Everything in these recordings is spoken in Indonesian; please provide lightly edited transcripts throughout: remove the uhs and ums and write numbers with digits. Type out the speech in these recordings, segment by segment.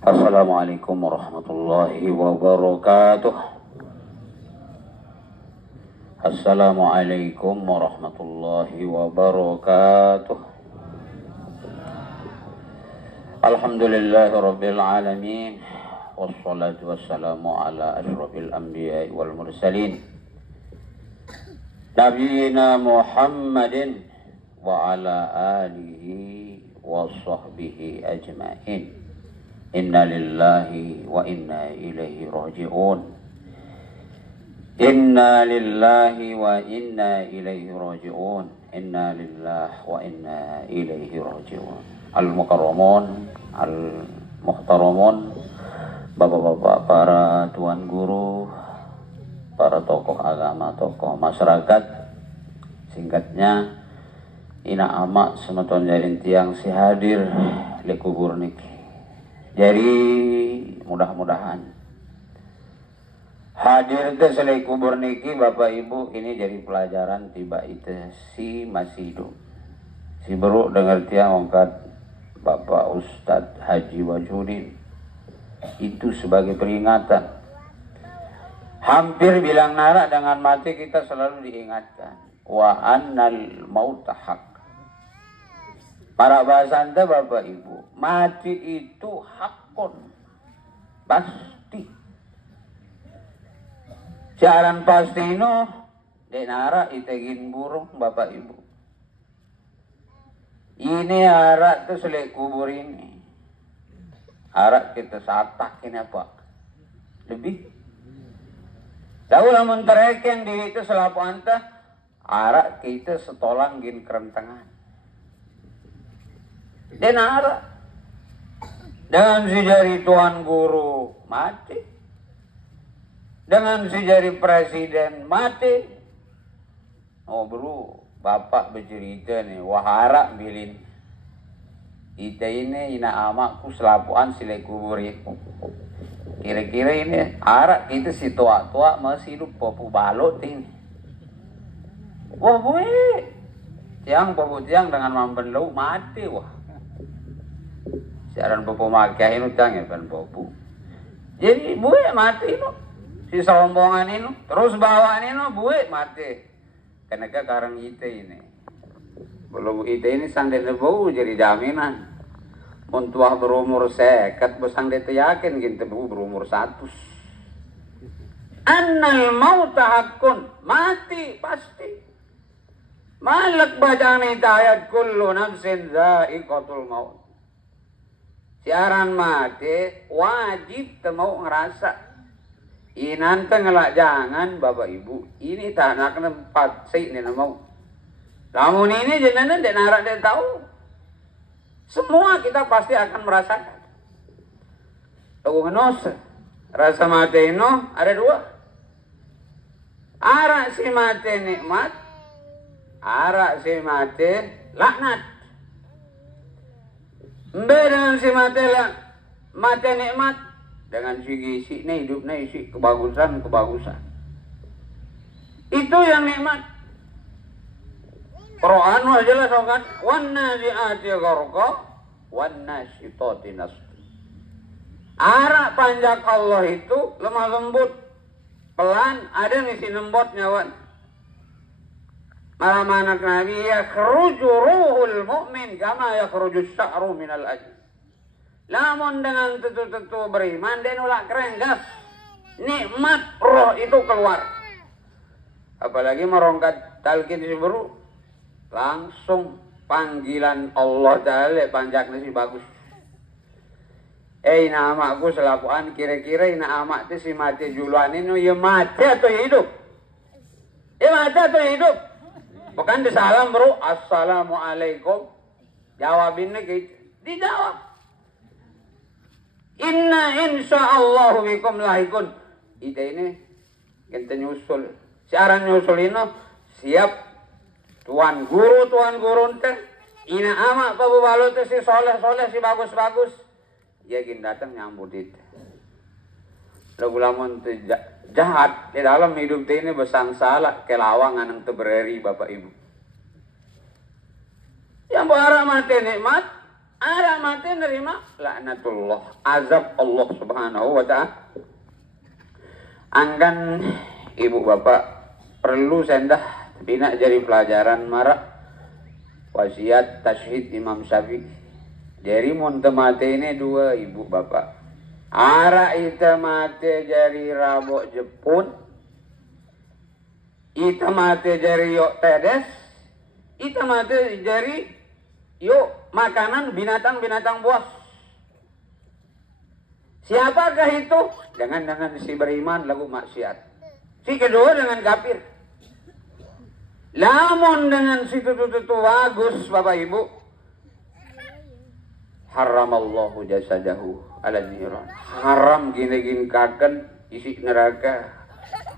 Assalamualaikum warahmatullahi wabarakatuh. Assalamualaikum warahmatullahi wabarakatuh. Alhamdulillahi rabbil alamin. Wassalatu wassalamu ala ashrafil anbiya'i wal mursalin Nabiina Muhammadin wa ala alihi wa sahbihi ajma'in. Inna lillahi wa inna ilaihi raji'un. Inna lillahi wa inna ilaihi raji'un. Inna lillahi wa inna ilaihi raji'un. Al-mukarramun, al-muhtaramun, bapak-bapak, para tuan guru, para tokoh agama, tokoh masyarakat, singkatnya ina amak semeton jarin tiang si hadir li kubur niki. Jadi mudah-mudahan hadir teh selai kubur niki Bapak Ibu ini jadi pelajaran tiba itu si masih hidup. Si beruk dengar tiang ongkat Bapak Ustadz Haji Wajudin itu sebagai peringatan. Hampir bilang nara dengan mati kita selalu diingatkan wa annal mauta haq. Para bahasanta Bapak Ibu, mati itu hakun, pasti. Jaran pasti no, denara itegin burung Bapak Ibu. Ini arak tuh selek kubur ini, arak kita satakin apa? Lebih. Tahu lamun tereken di itu selapu anta, arak kita setolang gin kerentengan. Dan arah dengan si jari tuan guru mati, dengan si jari presiden mati. Oh bro, bapak bercerita nih, wahara bilin ita ini ina amakku selapuan silai kuburin. Kira-kira ini arak itu si tua-tua masih hidup popu balot ini. Wah buih, tiang popu tiang dengan mampen lau mati wah. Siaran popo makia ini tang ya kan popo. Jadi buih mati itu, si sombongan ini terus bawaan ini buih mati. Karena karang ite ini, belum ite ini sang dete bau jadi jaminan. Muntuah berumur sekat besang dete yakin gitu berumur 100. Annal mauta hakun, mati pasti. Malak bacaan itu ayat kullu nafsin dha'iqatul maut. Siaran mati wajib mau ngerasa inante ngelak jangan Bapak Ibu ini tanah tempat sih ini mau namun ini jenengan dan narak dia tahu semua kita pasti akan merasakan tahu ngenos rasa mati no ada 2 arak si mati nikmat arak si mati laknat. Dengan si mati nikmat dengan si gizi nih hidupnya isi kebagusan itu yang nikmat. Quran aja lah kan wan nazi'ati gharqa wan nasyitati nasqa. Arak panjak Allah itu lemah lembut pelan ada ngisi lembut nyawan. Malam anak Nabi yakhruju ruhul mu'min kama yakhruju sya'ru minal ajl. Namun dengan tentu-tentu beriman dia nolak kerenggas. Nikmat roh itu keluar. Apalagi merongkat talqin si baru langsung panggilan Allah Ta'ala panjaknya si bagus. Ina amakku selakuan kira-kira ina amak itu si mati juluan ini ya mati atau hidup? Ya mati atau hidup? Bukan disalam bro, assalamualaikum. Jawabinnya gitu, dijawab. Inna insyaallahu bikum lahikun. Ide ini kita nyusul. Siaran nyusul ini siap tuan guru ente. Ina ama Pak Balo itu si soleh si bagus. Dia gini datang nyambut itu. Lagu lamun jahat di dalam hidup ini besang salah kelawangan yang tebereri Bapak Ibu. Yang berharap mati nikmat Ada mati nerima laknatullah, azab Allah subhanahu wa ta'ala. Angkan ibu bapak perlu sendah bina jadi pelajaran marak wasiat tasyhid Imam Syafi'i. Jadi mun temate ini dua ibu bapak. Ara ita mate jari rabok Jepun. Ita mate jari yok tedes. Ita mate jari yok makanan binatang-binatang buas. Siapakah itu? Dengan si beriman lagu maksiat. Si kedua dengan kafir. Lamun dengan si tutu bagus Bapak Ibu. Haramallahu jasadahu ala niran. Haram gini-gini kaken isi neraka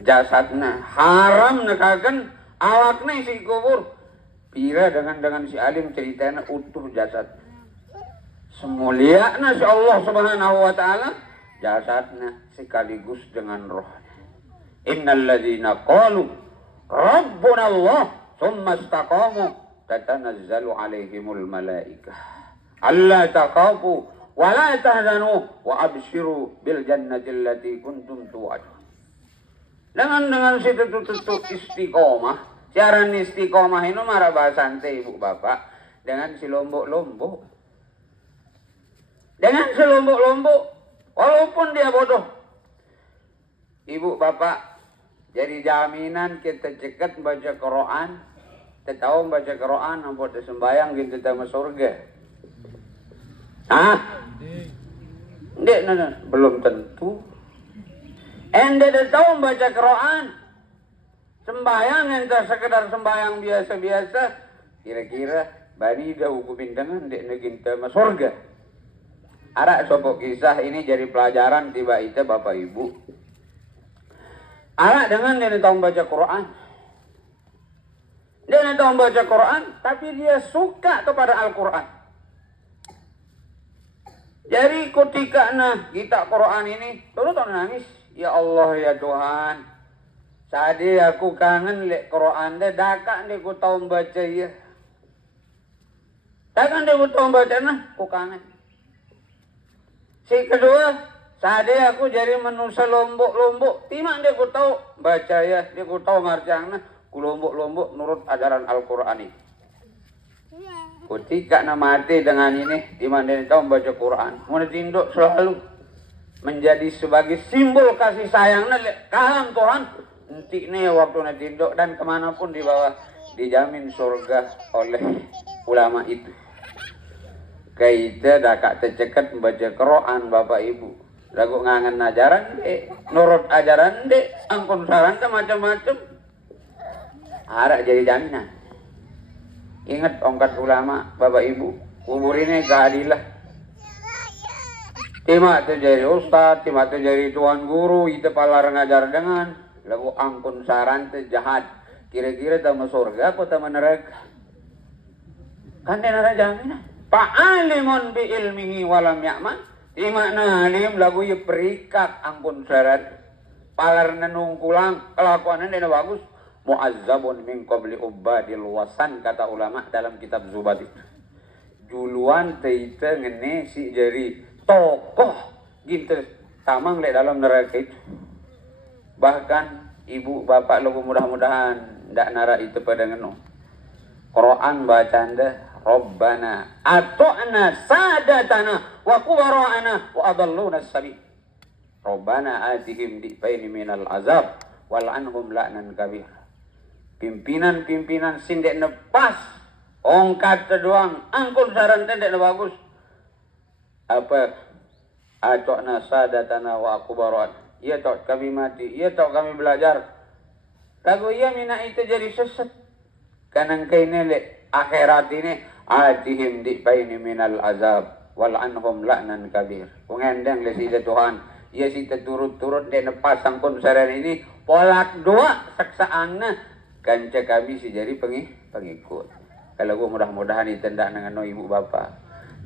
jasadna. Haram nekaken awakna isi kubur. Pira dengan si alim ceritanya utuh jasad. Semuliana si Allah subhanahu wa ta'ala jasadna sekaligus dengan rohnya. Innal ladzina qalu Rabbuna Allah summa istaqamu tatanazzalu alaihimul malaikah alla taqafu wa la tahzanu wa abshiru bil jannati allati kuntum tu'adun. Dengan si tutu istiqomah. Siaran istiqomah ini marah bahasante ibu bapak dengan si lombok-lombok. Dengan si lombok-lombok walaupun dia bodoh. Ibu bapak jadi jaminan kita cekat baca Quran. Kita tahu baca Quran buat sembahyang kita sama surga. Hah? Nggak, belum tentu. Anda tahu baca Quran. Sembahyang entah sekedar sembahyang biasa-biasa. Kira-kira bani dah hukumin dengan dek neginta sama surga. Arak sopok kisah ini jadi pelajaran tiba itu Bapak Ibu. Arak dengan dia tahu baca Quran. Dia tahu baca Quran, tapi dia suka kepada Al-Quran. Jadi ketika kita Quran ini, terus nangis. Ya Allah ya Tuhan. Tadi aku kangen lek Quran deh, dakak deh ku tahu baca ya. Dakak deh ku tahu baca ku kangen. Si kedua, tadi aku jadi manusia lombok-lombok, timak deh ku tahu baca ya, dia ku tahu ngarjang ku lombok-lombok nurut ajaran Al-Quran ini. Ketika mati dengan ini, timak deh tahu baca Quran, mau ditinduk selalu menjadi sebagai simbol kasih sayangnya kalam Tuhan. Nanti nih waktu natinduk dan kemanapun di bawah dijamin surga oleh ulama itu. Kita dakak tercekat membaca Quran Bapak Ibu. Lagu ngangen ajaran dek, nurut ajaran dek, angkun saran macam-macam. Harap jadi jaminan. Ingat ongkat ulama Bapak Ibu, kubur ini keadilan. Timak tu jadi ustaz, timak tu jadi tuan guru, itu palar ngajar dengan lagu angkun saran tu jahat. Kira-kira tamu surga apa tamu neraka? Kan dia nara jaminan. Fa'alimun bi ilmihi walam ya'man. Timak na alim lagu ya perikat angkun saran. Palar nenungkulang kelakuan dia bagus. Mu'azzabun min qabli ubadil wasan kata ulama dalam kitab Zubat itu. Juluan teite ngene si jari tokoh gitu tamang le dalam neraka itu. Bahkan ibu bapak lo mudah-mudahan ndak nara itu pada ngeno. Quran bacanda Rabbana ato'na sadatana wa kubara'ana wa adalluna sabil. Rabbana atihim di'baini minal azab wal'anhum la'nan kabir. Pimpinan-pimpinan sindek nepas ongkat doang angkun saran tendek bagus. Apa ato'na sadatana wa kubara'ana. Iya tok kami mati, iya tok kami belajar. Lagu iya mina itu jadi sesat. Kanang kaini le akhirat ini atihim di'baini minal azab wal anhum la'nan kabir. Pengendang le sida Tuhan. Iya sida turut-turut de nepas sangkun saran ini polak doa saksaanna kanca kami si jadi pengikut. Kalau gua mudah-mudahan ditendak dengan ibu bapak.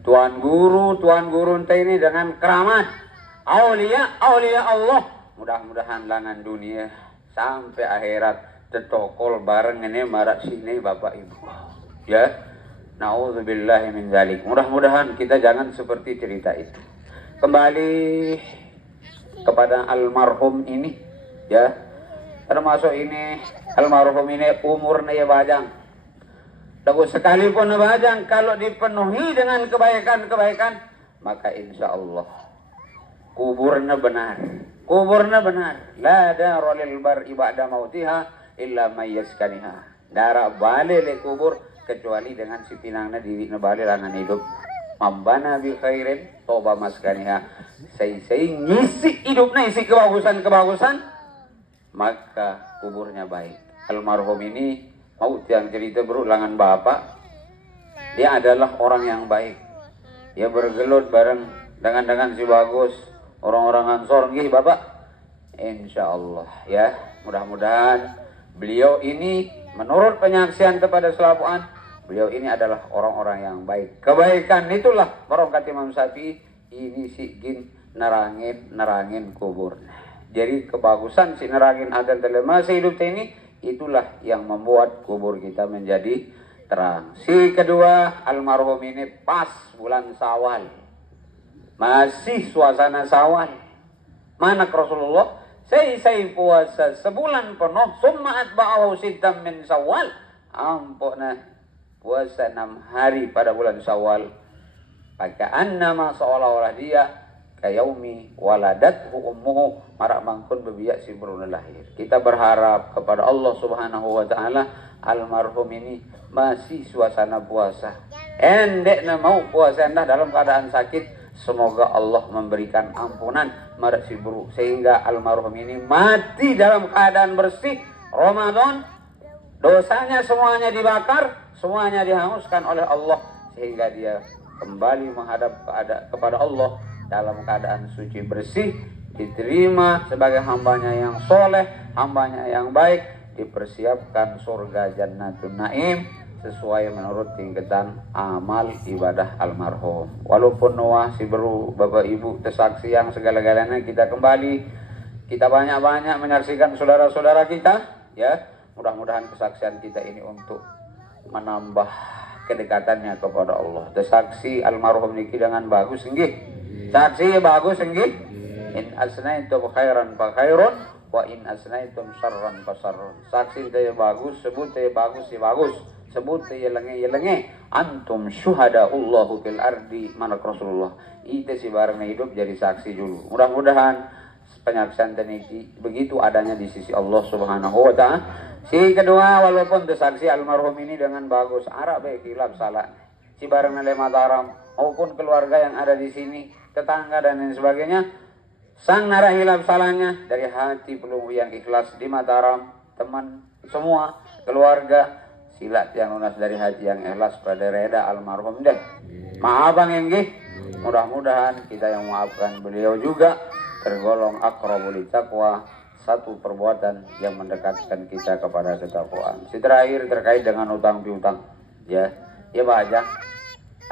Tuan guru entah ini dengan keramat. Aulia Allah, mudah-mudahan langan dunia sampai akhirat tetokol bareng ini marak sini Bapak Ibu. Ya, Na'udzubillahi min dzalik. Mudah-mudahan kita jangan seperti cerita itu. Kembali kepada almarhum ini, ya. Termasuk ini almarhum ini umurnya ya bajang. Tapi sekalipun bajang, kalau dipenuhi dengan kebaikan-kebaikan, maka insya Allah kuburnya benar. Kuburnya benar. La dara lil bar'i ba'da mautiha illa may yaskaniha. Dara bale le kubur kecuali dengan si pinangna diri na bale langan hidup. Mambana bi khairin toba maskaniha. Say ngisi hidupnya isi kebagusan-kebagusan, maka kuburnya baik. Almarhum ini mau yang cerita berulangan bapak, dia adalah orang yang baik. Dia bergelut bareng dengan si bagus orang-orang Ansor nggih bapak. Insyaallah ya, mudah-mudahan beliau ini menurut penyaksian kepada selapuan, beliau ini adalah orang-orang yang baik. Kebaikan itulah barangkat Imam Syafi'i ini sigin nerangin kubur. Jadi kebagusan si nerangin adan telemasi hidup ini, itulah yang membuat kubur kita menjadi terang. Si kedua, almarhum ini pas bulan Syawal. Masih suasana Syawal. Mana Rasulullah? Saya puasa sebulan penuh, summa atba'ahu sittam min Syawal. Ampuna puasa 6 hari pada bulan Syawal. Maka annama seolah-olah dia kayaumi waladathu ummuhu, marak mangkun bebiak si beruna lahir. Kita berharap kepada Allah Subhanahu wa taala almarhum ini masih suasana puasa. Endek na mau puasa endah dalam keadaan sakit, semoga Allah memberikan ampunan marak si buru sehingga almarhum ini mati dalam keadaan bersih Ramadan. Dosanya semuanya dibakar, semuanya dihanguskan oleh Allah sehingga dia kembali menghadap kepada Allah dalam keadaan suci bersih, diterima sebagai hambanya yang soleh, hambanya yang baik, dipersiapkan surga Jannatun Naim sesuai menurut tingkatan amal ibadah almarhum. Walaupun Noah si beru bapak ibu tersaksi yang segala-galanya, kita kembali, kita banyak-banyak menyaksikan saudara-saudara kita, ya. Mudah-mudahan kesaksian kita ini untuk menambah kedekatannya kepada Allah. Tersaksi almarhum niki dengan bagus nggih. Saksi bagus nggih. In asnaitum khairan fa khairun wa in asnaitum syarran fa syarrun. Saksi teh bagus, sebut teh bagus, bagus. Sebut teh lenge. Antum syuhadaullahu fil ardi, manak Rasulullah. Itu si bareng hidup jadi saksi dulu. Mudah-mudahan penyaksian niki begitu adanya di sisi Allah Subhanahu wa taala. Si kedua, walaupun tersaksi almarhum ini dengan bagus, arah baik hilaf salah. Si bareng nale Mataram maupun keluarga yang ada di sini, tetangga dan lain sebagainya, sang narah hilaf salahnya dari hati pelunggu yang ikhlas di Mataram, teman semua keluarga, silat yang lunas dari hati yang ikhlas pada reda almarhum deh. Maaf bang Enggi, mudah-mudahan kita yang maafkan beliau juga tergolong aqrabul taqwa, satu perbuatan yang mendekatkan kita kepada ketakwaan. Si terakhir terkait dengan utang piutang, ya baca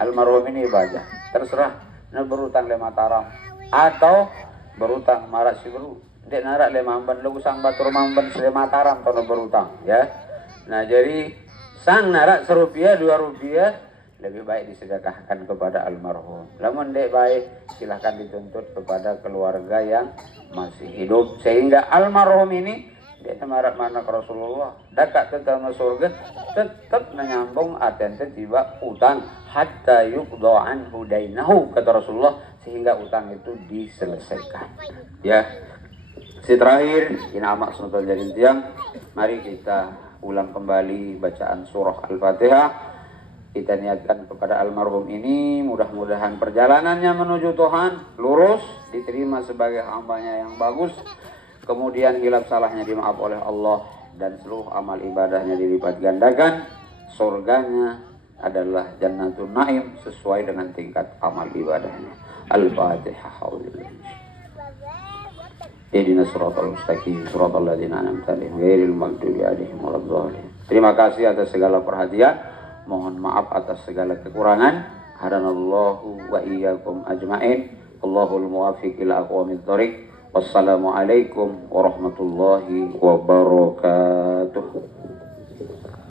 almarhum ini baca terserah na berutang le Mataram atau berutang marak si beru dek narak le mamban lugu sang batur mamban le Mataram kalau berutang, ya. Nah jadi sang narak serupiah 2 rupiah lebih baik disedekahkan kepada almarhum. Lamun dek baik silahkan dituntut kepada keluarga yang masih hidup sehingga almarhum ini dia marak mana ke Rasulullah dekat tetap surga tetap menyambung atente tiba utang hatta yuqda anhu dainahu kata Rasulullah sehingga utang itu diselesaikan, ya. Si terakhir ini amak suntul jadi tiang, mari kita ulang kembali bacaan surah Al-Fatihah. Kita niatkan kepada almarhum ini, mudah-mudahan perjalanannya menuju Tuhan lurus, diterima sebagai hambanya yang bagus, kemudian hilaf salahnya dimaaf oleh Allah dan seluruh amal ibadahnya dilipat gandakan. Surganya adalah Jannatun Naim sesuai dengan tingkat amal ibadahnya. Al-Fatihah. Ihdinas siratal mustaqim, siratal ladzina an'amta 'alaihim ghairil maghdubi 'alaihim waladdallin. Terima kasih atas segala perhatian. Mohon maaf atas segala kekurangan. Hadanallahu wa iyyakum ajmain. Allahul muwaffiq ila aqwamit thoriq. Wassalamualaikum warahmatullahi wabarakatuh.